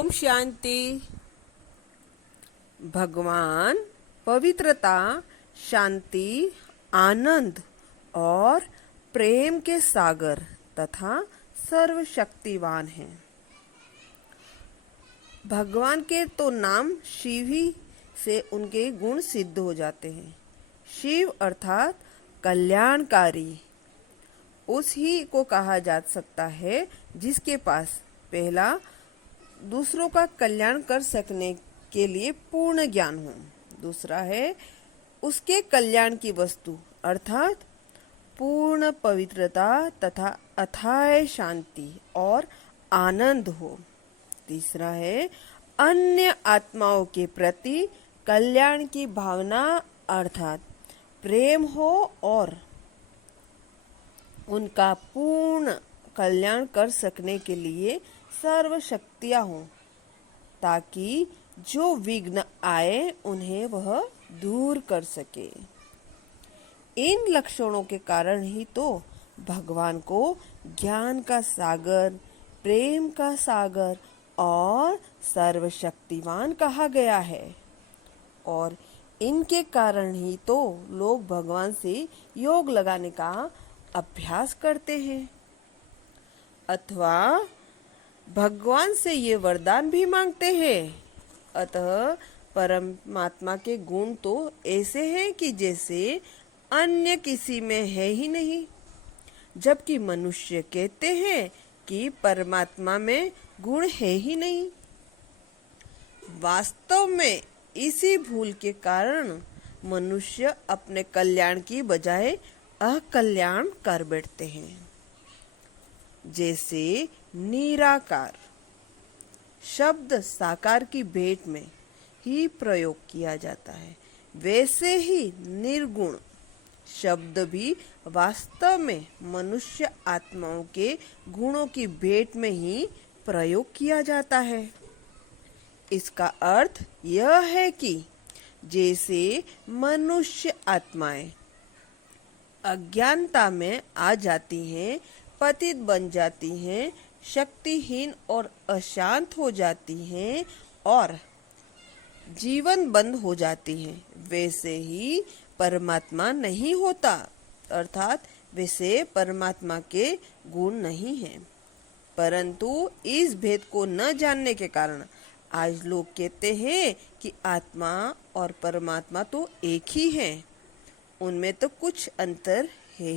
ओम शांति। भगवान पवित्रता, शांति, आनंद और प्रेम के सागर तथा सर्वशक्तिवान हैं। भगवान के तो नाम शिव ही से उनके गुण सिद्ध हो जाते हैं। शिव अर्थात कल्याणकारी उस ही को कहा जा सकता है जिसके पास पहला दूसरों का कल्याण कर सकने के लिए पूर्ण ज्ञान हो, दूसरा है उसके कल्याण की वस्तु अर्थात पूर्ण पवित्रता तथा अथाह शांति और आनंद हो, तीसरा है अन्य आत्माओं के प्रति कल्याण की भावना अर्थात प्रेम हो और उनका पूर्ण कल्याण कर सकने के लिए सर्व शक्तियां हों ताकि जो विघ्न आए उन्हें वह दूर कर सके। इन लक्षणों के कारण ही तो भगवान को ज्ञान का सागर, प्रेम का सागर और सर्वशक्तिवान कहा गया है और इनके कारण ही तो लोग भगवान से योग लगाने का अभ्यास करते हैं अथवा भगवान से ये वरदान भी मांगते हैं। अतः परमात्मा के गुण तो ऐसे हैं कि जैसे अन्य किसी में है ही नहीं, जबकि मनुष्य कहते हैं कि परमात्मा में गुण है ही नहीं। वास्तव में इसी भूल के कारण मनुष्य अपने कल्याण की बजाय अकल्याण कर बैठते हैं। जैसे निराकार शब्द साकार की भेंट में ही प्रयोग किया जाता है, वैसे ही निर्गुण शब्द भी वास्तव में मनुष्य आत्माओं के गुणों की भेंट में ही प्रयोग किया जाता है। इसका अर्थ यह है कि जैसे मनुष्य आत्माएं अज्ञानता में आ जाती हैं, पतित बन जाती हैं, शक्तिहीन और अशांत हो जाती हैं और जीवन बंद हो जाती हैं, वैसे ही परमात्मा नहीं होता, अर्थात वैसे परमात्मा के गुण नहीं हैं। परंतु इस भेद को न जानने के कारण आज लोग कहते हैं कि आत्मा और परमात्मा तो एक ही हैं, उनमें तो कुछ अंतर है।